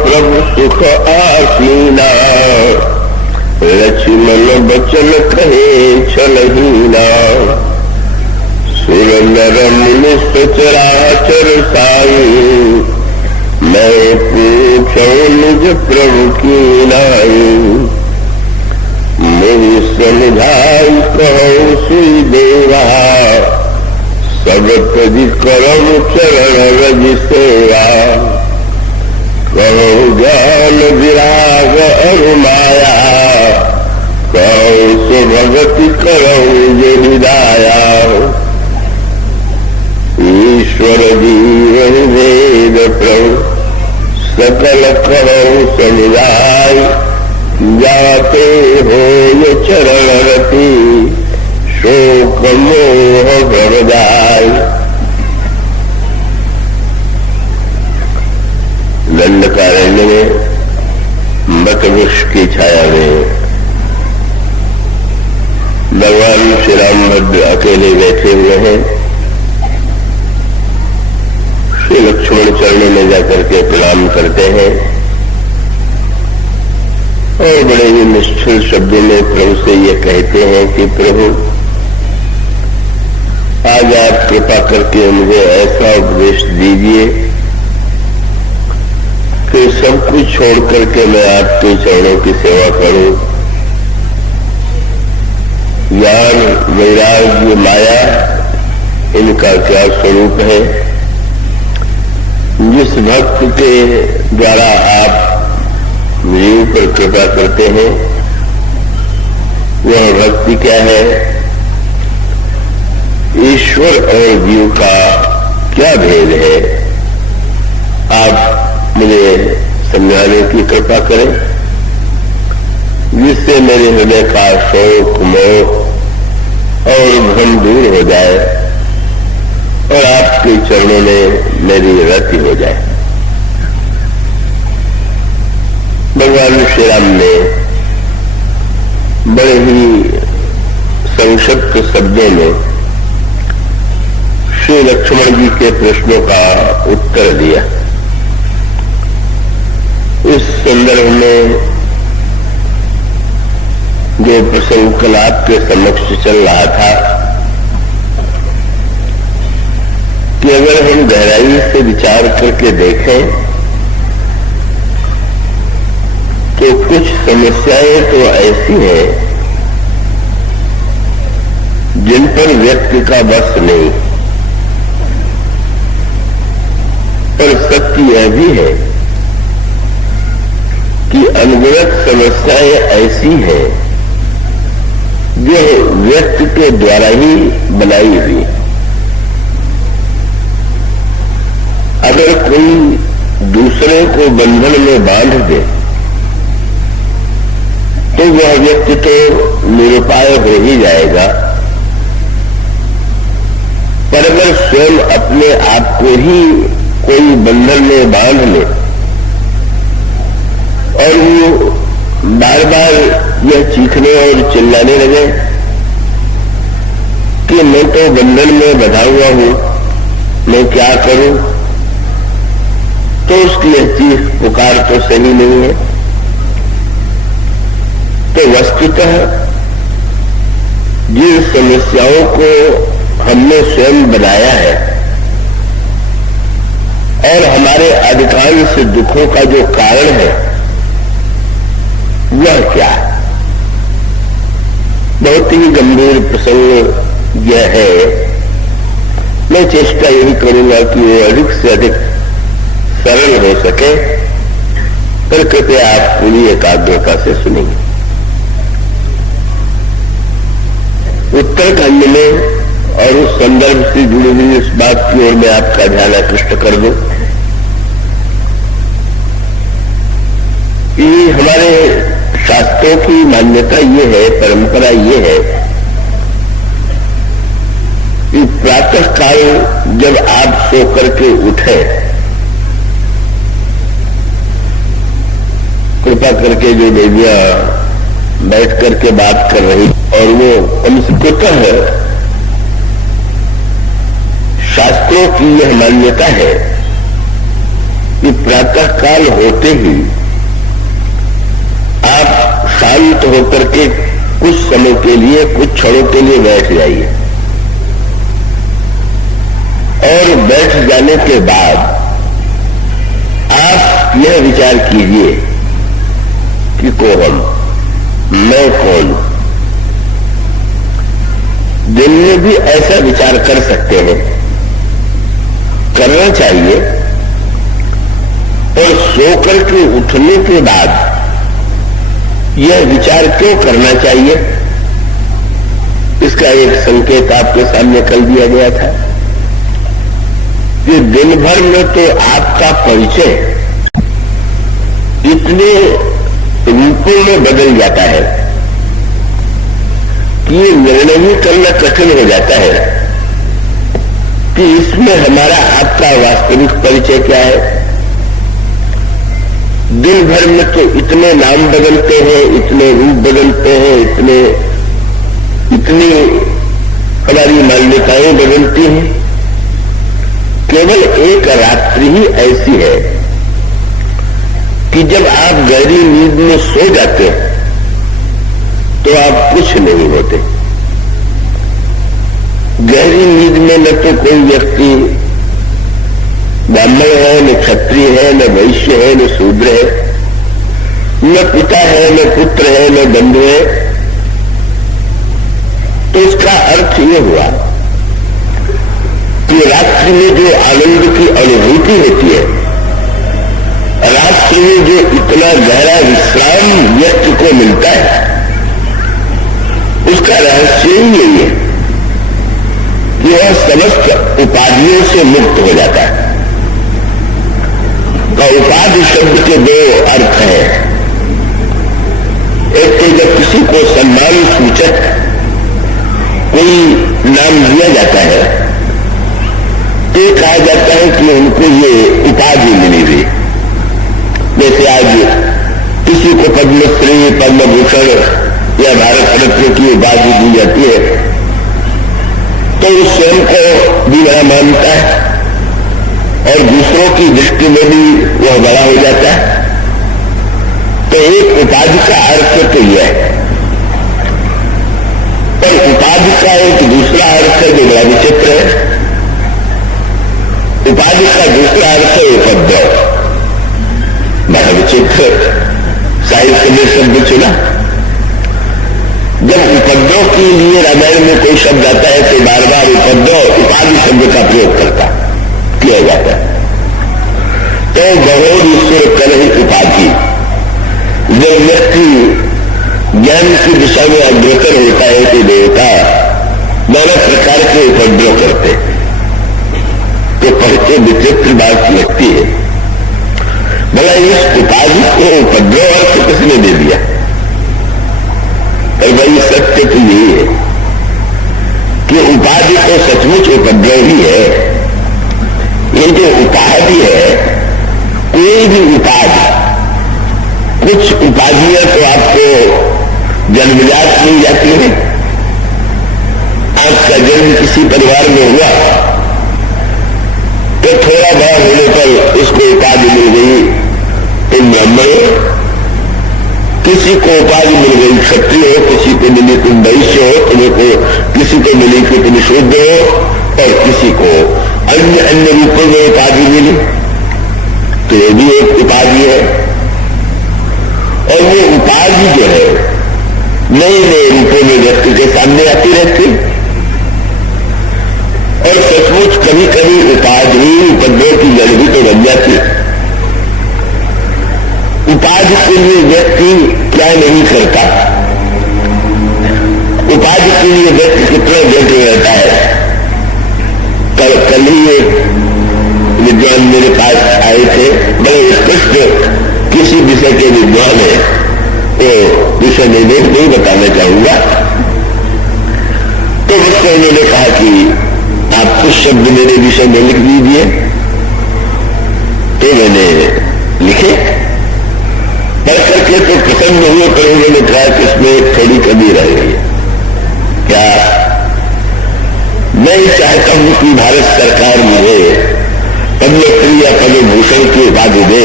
प्रभु सुख आसीना, लक्ष्मण बचन कहे छलहीना। सुर नर मुनि सचराचर साई, मैं पूछूं निज प्रभु की नाई। मेरी समझाई कहो सुई देवा, सब तज करम चरण रज सेवा। कहो ज्ञान विराग अरु माया, कहो सुभगति करो जो विदाया। ईश्वर जीवन वेद प्रभु, सकल करो समुदाय। जाते हो ये चरण रति, शोक मोह भरदाय। दंडकारण्य में बट वृक्ष की छाया में भगवान श्री रामभद्र अकेले बैठे हुए हैं। श्री लक्ष्मण चरणों में जाकर के प्रणाम करते हैं और बड़े ही निश्चल शब्दों में प्रभु से ये कहते हैं कि प्रभु, आज आप कृपा करके मुझे ऐसा उपदेश दीजिए कि सब कुछ छोड़ करके मैं आपके चरणों की सेवा करूं। ज्ञान वैराग्य माया इनका क्या स्वरूप है? जिस भक्त के द्वारा आप जीव पर कृपा करते हैं, वह भक्ति क्या है? ईश्वर और जीव का क्या भेद है? आप मुझे समझाने की कृपा करें, जिससे मेरे हृदय का शोक मोह और भ्रम दूर हो जाए और आपके चरणों में मेरी रति हो जाए। भगवान श्री राम ने बड़े ही संक्षिप्त शब्दों में श्री लक्ष्मण जी के प्रश्नों का उत्तर दिया। इस संदर्भ में जो प्रसंग कल आपके समक्ष चल रहा था कि अगर हम गहराई से विचार करके देखें तो कुछ समस्याएं तो ऐसी हैं जिन पर व्यक्ति का बस नहीं, पर सत्य यह भी है कि अनगिनत समस्याएं ऐसी हैं जो व्यक्ति के द्वारा ही बनाई हुई। अगर कोई दूसरे को बंधन में बांध दे तो वह व्यक्ति तो निरुपाय हो ही जाएगा, पर अगर स्वयं अपने आप को ही कोई बंधन में बांध ले और वो बार बार यह चीखने और चिल्लाने लगे कि मैं तो बंधन में बंधा हुआ हूं, मैं क्या करूं, तो उसकी यह चीख पुकार तो सही नहीं है। तो वस्तुतः जिन समस्याओं को हमने स्वयं बनाया है और हमारे अधिकांश दुखों का जो कारण है वह क्या है? बहुत ही गंभीर प्रसंग यह है। मैं चेष्टा यही करूंगा कि वो अधिक से अधिक सरल हो सके, पर कृपया आप पूरी एकाग्रता से सुनेंगे। उत्तरकांड में और उस संदर्भ से जुड़ी हुई इस बात की ओर मैं आपका ध्यान आकृष्ट कर दूं कि हमारे शास्त्रों की मान्यता ये है, परंपरा ये है कि प्रातः काल जब आप सो करके उठे, कृपा करके जो देवियां बैठ करके बात कर रही और वो संस्कृतः शास्त्रों की यह मान्यता है कि प्रातः काल होते ही आप शांत होकर के कुछ समय के लिए, कुछ क्षणों के लिए बैठ जाइए और बैठ जाने के बाद आप यह विचार कीजिए कि कौन, मैं कौन। दिन में भी ऐसा विचार कर सकते हैं, करना चाहिए। और सोकर के उठने के बाद यह विचार क्यों करना चाहिए, इसका एक संकेत आपके सामने कल दिया गया था कि दिन भर में तो आपका परिचय इतने रूपों में बदल जाता है कि ये निर्णय ही करना कठिन हो जाता है कि इसमें हमारा आपका वास्तविक परिचय क्या है। दिन भर में तो इतने नाम बदलते हैं, इतने रूप बदलते हैं, इतनी हमारी मान्यताएं बदलती हैं। केवल एक रात्रि ही ऐसी है कि जब आप गहरी नींद में सो जाते हैं तो आप कुछ नहीं होते। गहरी नींद में न तो कोई व्यक्ति ब्राह्मण है, न क्षत्रिय है, न वैश्य है, न शूद्र है, न पिता है, न पुत्र है, न बंधु है। तो इसका अर्थ यह हुआ कि रात्रि में जो आनंद की अनुभूति होती है, रात्रि में जो इतना गहरा विश्राम व्यक्ति को मिलता है, उसका रहस्य ही यही है कि वह समस्त उपाधियों से मुक्त हो जाता है। और उपाधि शब्द के दो अर्थ हैं। एक तो जब किसी को सम्मान सूचक कोई नाम दिया जाता है तो कहा जाता है कि उनको ये उपाधि मिली हुई। जैसे आज किसी को पद्मश्री, पद्म भूषण या भारत रत्न की उपाधि दी जाती है तो उस स्वयं को भी बड़ा मानता है और दूसरों की दृष्टि में भी वह बड़ा हो जाता है। तो एक उपाधि का अर्थ तो यह है, पर उपाधि का एक दूसरा अर्थ है जो बड़ा विचित्र है। उपाधि का दूसरा अर्थ है उपद्रव। बड़ा विचित्र साहित्य में शब्द चुना। जब उपद्रव के लिए रामायण में कोई शब्द आता है तो बार बार उपद्रव उपाधि शब्द का प्रयोग किया जाता है। तो गहोर ईश्वर कलही उपाधि। जब व्यक्ति ज्ञान की दिशा में अग्रसर होता है तो देवता नाना प्रकार के उपद्रव करते हैं। तो पढ़ते विचित्र बात लगती है, भला इस उपाधि को उपद्रव अर्थ किसने दे दिया? और भाई सत्य तो यही है कि उपाधि तो सचमुच उपद्रव ही है। ये जो उपाधि है, कोई भी उपाधि, कुछ उपाधियां तो आपको जन्मजात मिल जाती है। आपका जन्म किसी परिवार में हुआ तो थोड़ा बड़ा होने पर इसको उपाधि मिल गई तुम ब्राह्मण, किसी को उपाधि मिल गई क्षत्रिय हो, किसी को मिली तुम वैश्य हो, तुम्हें को किसी को मिली कि तुम शुद्ध हो, और किसी को अन्य अन्य रूपों में उपाधि मिली। तो ये भी एक उपाधि है। और वो उपाधि जो है नए नए रूपों में व्यक्ति के सामने आती रहती। और सचमुच कभी कभी उपाधि उपद्रव की जड़ भी तो बन जाती। उपाधि के लिए व्यक्ति क्या नहीं करता, उपाधि के लिए व्यक्ति कितना जड़ रहता है। कल ही एक विद्वान मेरे पास आए थे, बड़े उत्कृष्ट किसी विषय के विद्वान है, तो विषय नहीं बताना चाहूंगा। तो मुझसे उन्होंने कहा कि आप कुछ शब्द मेरे विषय में लिख दीजिए। तो मैंने लिखे, पढ़ करके तो प्रसन्न हुए, पर उन्होंने कहा कि इसमें थोड़ी कमी रह गई है। क्या? मैं चाहता हूं कि भारत सरकार मुझे पद्मश्री या पद्म भूषण की उपाधि दे,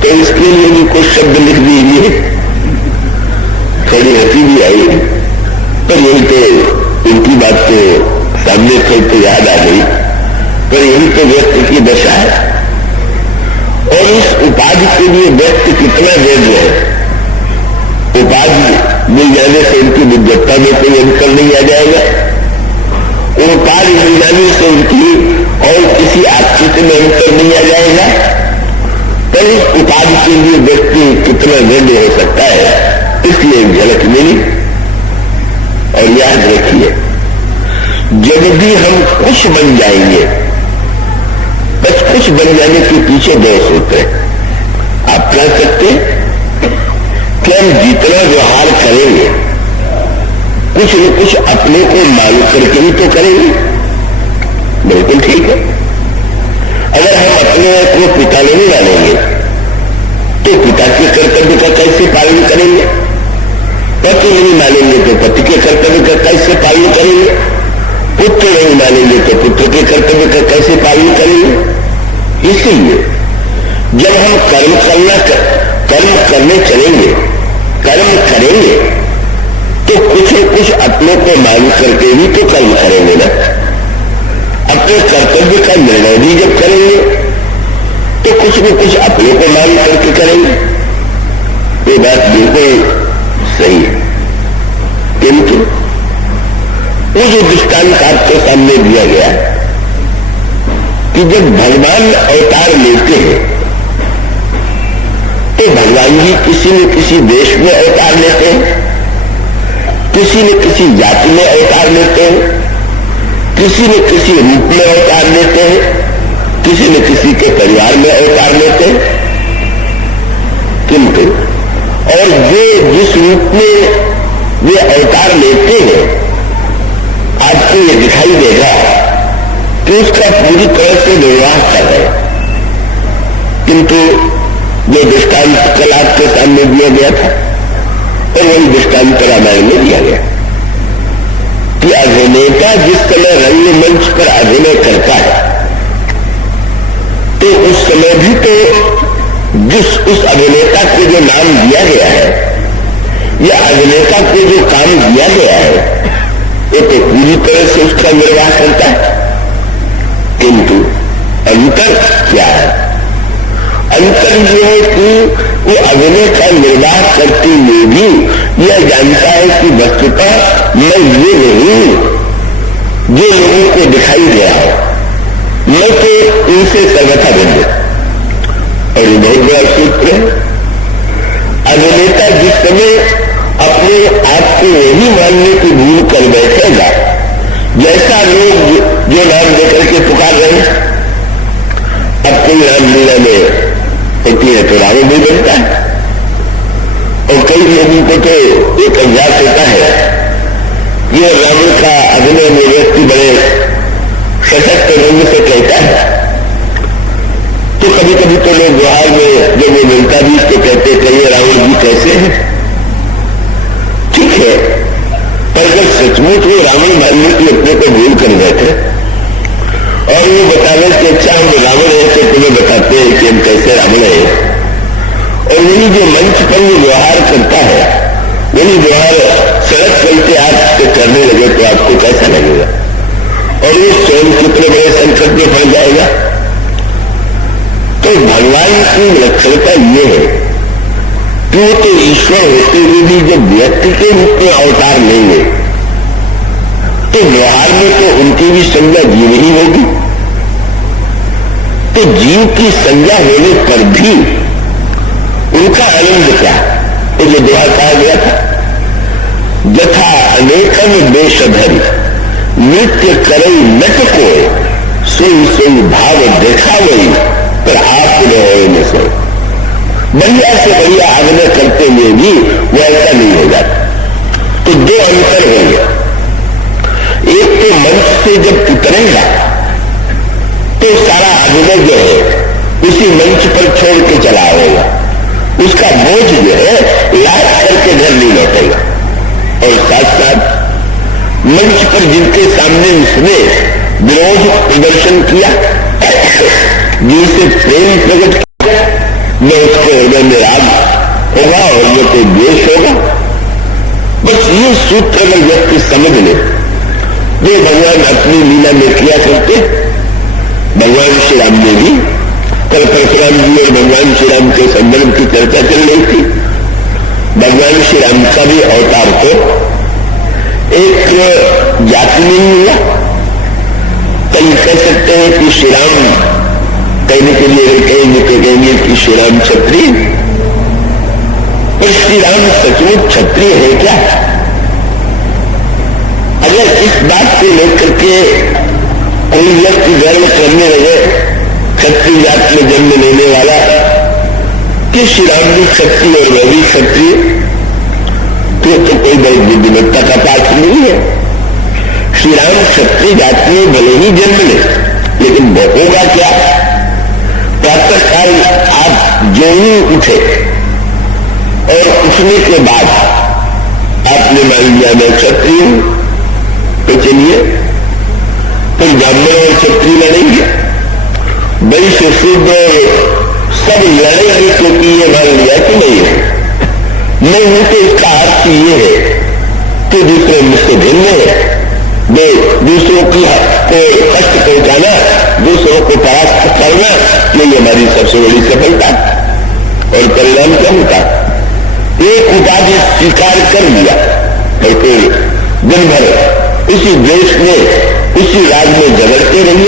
तो इसके लिए भी कुछ शब्द लिख दीजिए। थोड़ी हंसी भी आई, पर यही तो उनकी बात तो सामने से तो याद आ गई, पर यही तो व्यक्ति की दशा है। और इस उपाधि के लिए व्यक्ति कितना योग्य है, उपाधि मिल जाने से उनकी विद्वत्ता में कोई अंतर नहीं आ जाएगा, उपाधि मिल जाने से उनकी और किसी आकृति में अंतर नहीं आ जाएगा, पर इस उपाधि के लिए व्यक्ति कितना योग्य हो सकता है, इसलिए एक झलक मिली। और याद रखिए, जब भी हम कुछ बन जाएंगे, बस कुछ बन जाने के पीछे दोष होते हैं। आप कह सकते कि हम जितना व्यवहार करेंगे, कुछ न कुछ अपने को मान करके ही तो करेंगे। बिल्कुल ठीक है। अगर हम अपने को पिता नहीं मानेंगे, तो पिता के कर्तव्य का कैसे पालन करेंगे? पति नहीं मानेंगे तो पति के कर्तव्य का कैसे पालन करेंगे? पुत्र नहीं मानेंगे तो पुत्र के कर्तव्य का कैसे पालन करेंगे? इसीलिए जब हम कर्म करने चलेंगे, कर्म करेंगे, तो कुछ न कुछ अपने को मान करके ही तो कर्म करेंगे ना। अपने कर्तव्य का निर्णय भी जब करेंगे, तो कुछ न कुछ अपने को मान करके करेंगे। ये बात बिल्कुल सही है। किंतु वो जो दृष्टांत आपके सामने दिया गया है कि जब भगवान अवतार लेते हैं, तो भगवान जी किसी न किसी देश में अवतार लेते हैं, किसी न किसी जाति में अवतार लेते हैं, किसी न किसी रूप में अवतार लेते हैं, किसी न किसी के परिवार में अवतार लेते हैं। किंतु और वे जिस रूप में वे अवतार लेते हैं, आपको ये दिखाई देगा कि उसका पूरी तरह से निर्वाह कर रहे हैं। किंतु जो दृष्टांत कल आपके सामने दिया गया था, और वही दृष्टांत रामायण में दिया गया कि अभिनेता जिस समय रंगमंच पर अभिनय करता है, तो उस समय भी तो उस अभिनेता को जो नाम दिया गया है, या अभिनेता को जो काम दिया गया है, वो तो पूरी तरह से उसका निर्वाह करता है। किंतु अंतर क्या है? अंतर यह है कि वो अभिनय का निर्वाह करते हुए भी यह जानता है कि वस्तुतः मैं ये नहीं जो लोगों को दिखाई दे रहा हूं, मैं तो इनसे सर्वथा भिन्न। और ये बहुत बड़ा सूत्र है। अभिनेता जिस समय अपने आप को यही मानने की भूल कर बैठेगा, जैसा लोग जो नाम देकर के पुकार रहे हैं, अब कोई रामलीला में होती है तो रावण भी बनता है, और कई लोगों को तो एक अभ्यास होता है, ये रावण का अभिनय में व्यक्ति बड़े सशक्त रंग से कहता है, तो कभी कभी तो लोग व्यवहार में जब वो मिलता भी तो कहते थे ये रावण जी कैसे हैं। ठीक है, पर जब सचमुच वो रावण मानने की अपने को भूल कर बैठे और वो बताने कि अच्छा हम रावण है, तो तुम्हें बताते हैं कि हम कैसे रावण है, और वही जो मंच पर वो व्यवहार करता है, वही व्यवहार सड़क चलते आपसे करने लगे तो आपको कैसा लगेगा? और वो स्वयं कितने बड़े संकट में पड़ जाएगा। तो भगवान की लक्षणता ये है कि वो तो ईश्वर होते हुए भी जब व्यक्ति के रूप में अवतार लेंगे, तो व्यवहार में तो उनकी भी संज्ञा जीव ही होगी। तो जीव की संज्ञा होने पर भी उनका आनंद क्या? तो जो दोहा कहा गया था, यथा अनेकन देशधरि नृत्य करई नट कोय, सोई सोई भाव देखा वही पर आप रहे न सो। बढ़िया से बढ़िया आग्रह करते हुए भी वो ऐसा नहीं हो जाता। तो दो अंतर हो गया। एक तो मंच से जब उतरेगा तो सारा अभिनय जो है उसी मंच पर छोड़ के चला आएगा, उसका बोझ जो है लाद करके घर नहीं लौटेगा। और साथ साथ मंच पर जिनके सामने उसने विरोध प्रदर्शन किया, जिनसे प्रेम प्रकट किया, न उसके हृदय में राग होगा और न कोई द्वेष होगा। बस ये सूत्र अगर व्यक्ति समझ ले, जो भगवान अपनी लीला में किया करते, भगवान श्री राम ने भी, कल परशुराम जी और भगवान श्री राम के संदर्भ की चर्चा चल रही थी। भगवान श्री राम का भी अवतार तो एक जाति में ही हुआ। कई कह सकते हैं कि श्री राम, कहने के लिए कहेंगे तो कहेंगे कि श्री राम क्षत्रिय, पर श्री राम सचमुच क्षत्रिय है क्या? अगर इस बात को लेकर के कोई व्यक्ति गर्व करने लगे, क्षत्रिय जात में जन्म लेने वाला, कि श्री राम भी क्षत्रिय और वह भी क्षत्रिय, तो कोई बड़ी बुद्धिमत्ता का पाठ नहीं है। श्री राम क्षत्रिय जाति में भले ही जन्म ले, लेकिन होगा क्या? प्रातः काल आप जो ही उठे और उठने के बाद आपने मान लिया मैं क्षत्रिय हूं, तो चलिए फिर ब्राह्मण और क्षत्रिय लड़ेंगे, वैश्य शुद्ध सब लड़ेंगे, क्योंकि ये मान लिया कि नहीं है, नहीं हूं। तो इसका अर्थ ये है कि दूसरे मुझसे भिन्न है, वे दूसरों की को कष्ट पहुंचाना, दूसरों को परास्त करना, यही हमारी सबसे बड़ी सफलता। और परिणाम क्या होता? एक उपाधि स्वीकार कर लिया और फिर दिन भर इसी देश में, इसी राज्य में झगड़ते रहिए।